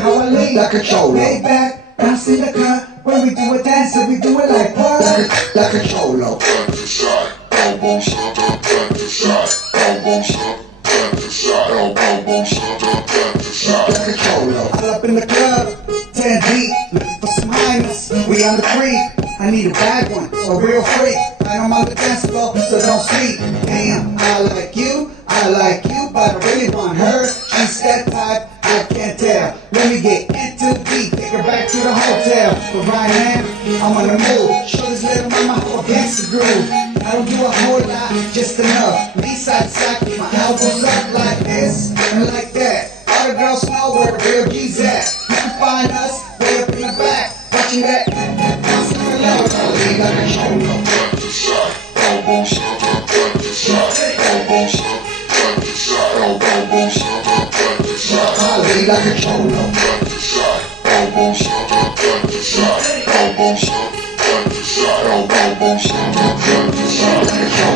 how I lean like a cholo. Lay back, bounce in the club. When we do a dance, we do it like what? Like a cholo. Back to side, elbows up, back to side, elbows up, back to side, elbows up, back to side. Like a cholo. All up in the club, 10 deep, looking for some highness. We on the creep. I need a bad one, a real freak. I'm on the dance floor, so don't speak. Damn, I like you, but I really want her. She's that type, I can't tell. Let me get into deep, take her back to the hotel. But right now, I'm on the move. Show this little mama how I dance the groove. I don't do a whole lot, just enough. Me side to side, keep my elbows up like this and like that. All the girls know where the real G's at. You can find us way up in the back, watching that. Like a cholo. Back to side, elbows up, back to side, elbows up, back to side, elbows up, back to side. I like a cholo. Back to side, elbows up, back to side, elbows up, back to side, elbows up, back to side.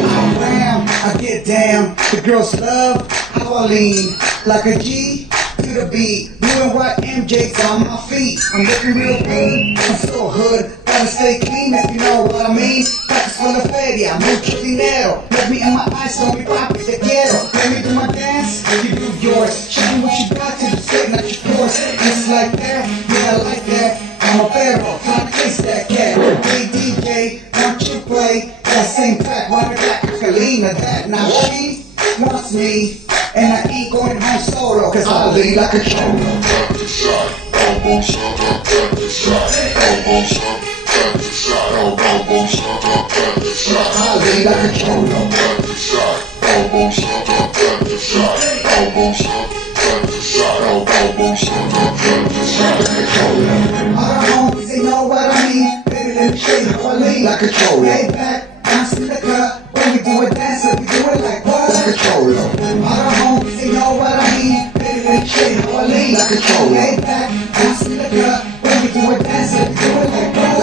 I'm round, I get down. The girls love how I lean like a G to the beat. Blue and white MJ's on my feet. I'm looking real good. I'm so hood. Gotta stay clean if you know what I mean. Practice for the feria, mucho dinero. Let me in my eyes, so me papi te quiero. Let me do my dance, you do yours. Show me what you got to do, straighten out your course. Just like that, yeah I like that. I'm a pharaoh, trying to chase that cat. Hey DJ, don't you play that same track, run it back, Kalina, that. Now she wants me, and I ain't going home solo, cause I lean like a cholo. Back to side, elbows up, back to side, elbows up. Back to side, elbows up, back to side. I lean like a cholo. Back to side, elbows up, back to side, elbows up, back to side, elbows up, back to side. All the homies, they know what I mean. Baby, let me show you how I lean like a cholo. Lay back, bounce in the club. When we do a dance, we do it like what? Like a cholo. All the homies, they know what I mean. Baby, let me show you how I lean like a cholo. Lay back, bounce in the club. When we do a dance, we do it like what?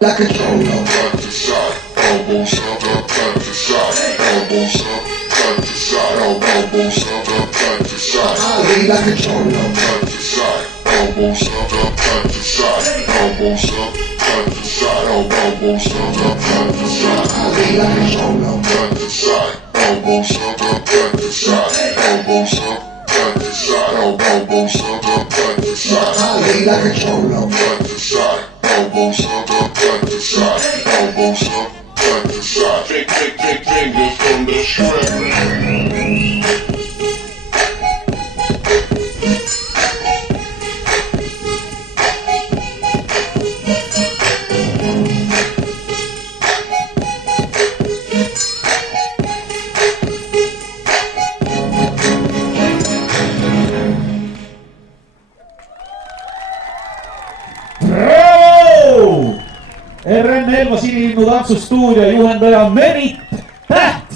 Like a cholo. Back to side, elbows up, back to side, elbows up, back to side, elbows up, back to side. I lean like a cholo. Back to side, elbows up, back to side, elbows up, back to side, elbows up, back to side. I lean like a cholo. Back to side, elbows up, back to side, elbows up, back to side, elbows up, back to side. I lean like a cholo. Back to side, elbows up, back to side, elbows up, back to side. Fingers from the strap. RNL Sinilinnnu tantsustuudio juhendaja Merit Täht.